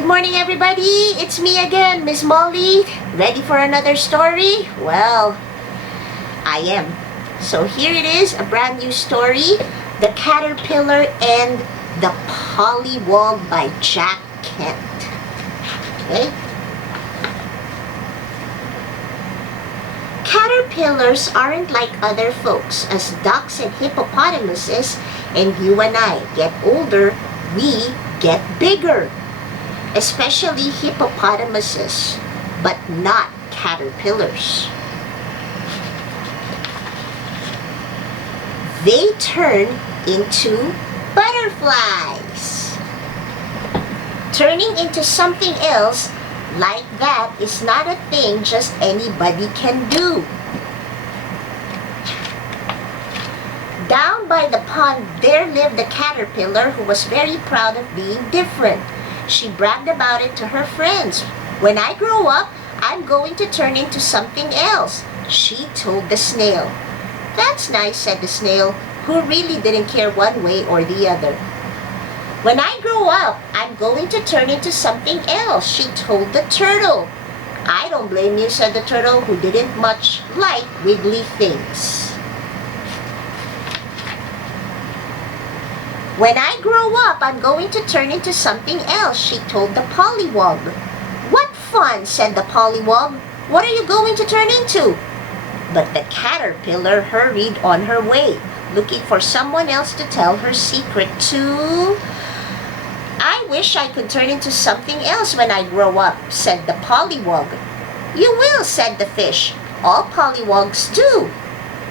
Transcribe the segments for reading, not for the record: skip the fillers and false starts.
Good morning, everybody. It's me again, Miss Molly. Ready for another story? Well, I am. So here it is, a brand new story. The Caterpillar and the Polliwog by Jack Kent. Okay? Caterpillars aren't like other folks. As ducks and hippopotamuses and you and I get older, we get bigger. Especially hippopotamuses, but not caterpillars. They turn into butterflies. Turning into something else like that is not a thing just anybody can do. Down by the pond, there lived a caterpillar who was very proud of being different. She bragged about it to her friends. When I grow up, I'm going to turn into something else, she told the snail. That's nice, said the snail, who really didn't care one way or the other. When I grow up, I'm going to turn into something else, she told the turtle. I don't blame you, said the turtle, who didn't much like wiggly things. When I grow up, I'm going to turn into something else, she told the Polliwog. What fun, said the Polliwog. What are you going to turn into? But the caterpillar hurried on her way, looking for someone else to tell her secret to. I wish I could turn into something else when I grow up, said the Polliwog. You will, said the fish. All pollywogs do.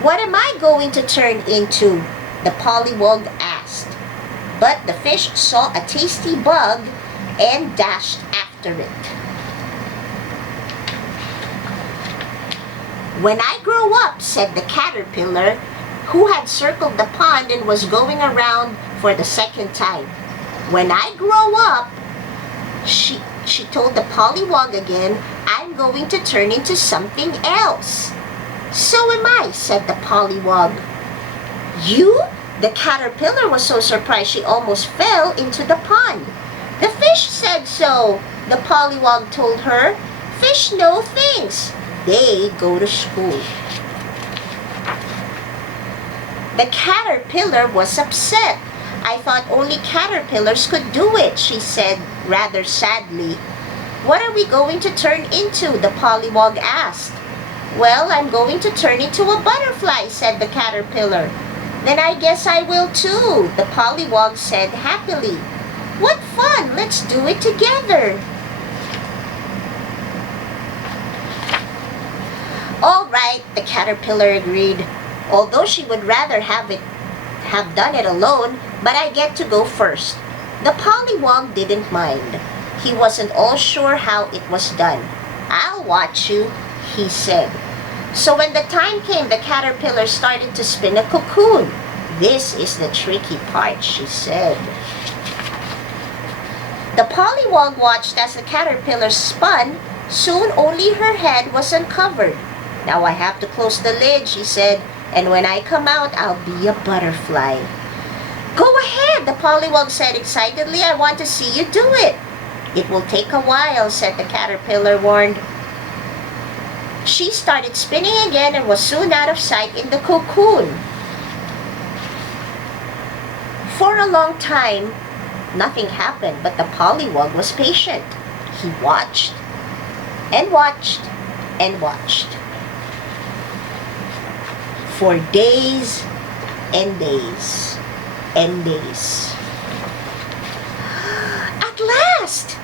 What am I going to turn into? The Polliwog asked. But the fish saw a tasty bug and dashed after it. When I grow up, said the caterpillar, who had circled the pond and was going around for the second time. When I grow up, she told the Polliwog again, I'm going to turn into something else. So am I, said the Polliwog. You? The caterpillar was so surprised she almost fell into the pond. The fish said so, the Polliwog told her. Fish know things. They go to school. The caterpillar was upset. I thought only caterpillars could do it, she said rather sadly. What are we going to turn into? The Polliwog asked. Well, I'm going to turn into a butterfly, said the caterpillar. Then I guess I will too, the Polliwog said happily. What fun! Let's do it together. All right, the caterpillar agreed, although she would rather have done it alone, but I get to go first. The Polliwog didn't mind. He wasn't all sure how it was done. I'll watch you, he said. So when the time came, the caterpillar started to spin a cocoon. This is the tricky part, she said. The Polliwog watched as the caterpillar spun. Soon only her head was uncovered. Now I have to close the lid, she said, and when I come out, I'll be a butterfly. Go ahead, the Polliwog said excitedly. I want to see you do it. It will take a while, said the caterpillar, warned. She started spinning again and was soon out of sight in the cocoon. For a long time, nothing happened, but the Polliwog was patient. He watched and watched and watched. For days and days and days. At last,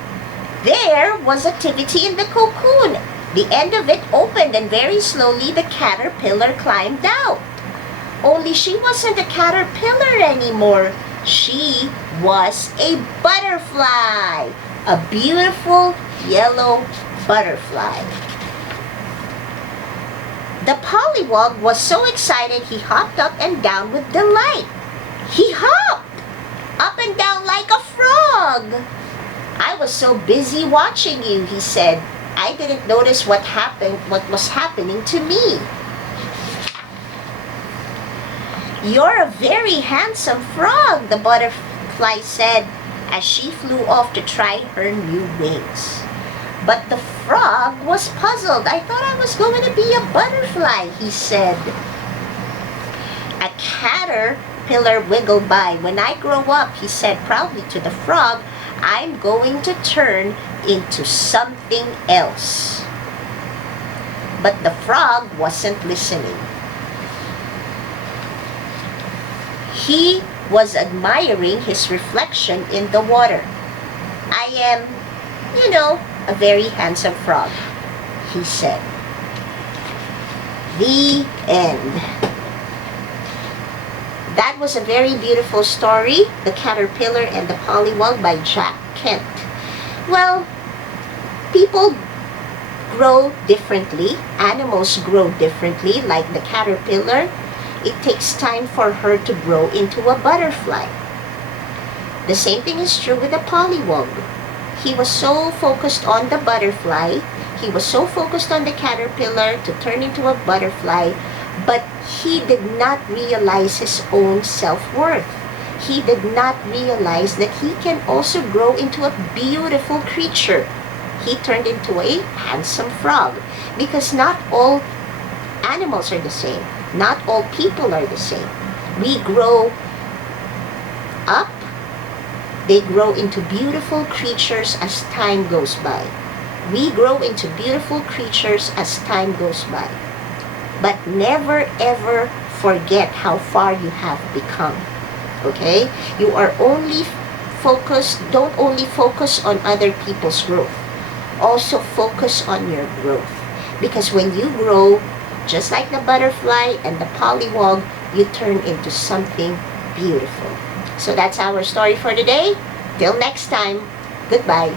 there was activity in the cocoon. The end of it opened and very slowly the caterpillar climbed out. Only she wasn't a caterpillar anymore. She was a butterfly. A beautiful yellow butterfly. The Polliwog was so excited he hopped up and down with delight. He hopped up and down like a frog. I was so busy watching you, he said. I didn't notice what was happening to me. You're a very handsome frog, the butterfly said. as she flew off to try her new wings. But the frog was puzzled. "I thought I was going to be a butterfly," he said. A caterpillar wiggled by. "When I grow up," he said proudly to the frog, "I'm going to turn into something else." But the frog wasn't listening. He was admiring his reflection in the water. "I am, a very handsome frog," he said. The end. That was a very beautiful story, The Caterpillar and the Polliwog by Jack Kent. Well, people grow differently. Animals grow differently. Like the caterpillar, it takes time for her to grow into a butterfly. The same thing is true with the polliwog. He was so focused on the butterfly, he was so focused on the caterpillar to turn into a butterfly, but he did not realize his own self-worth. He did not realize that he can also grow into a beautiful creature. He turned into a handsome frog, because not all animals are the same. Not all people are the same. We grow up, they grow into beautiful creatures as time goes by. We grow into beautiful creatures as time goes by. But never ever forget how far you have become. Okay? You are don't only focus on other people's growth. Also focus on your growth. Because when you grow, just like the butterfly and the polliwog, you turn into something beautiful. So that's our story for today. Till next time, goodbye.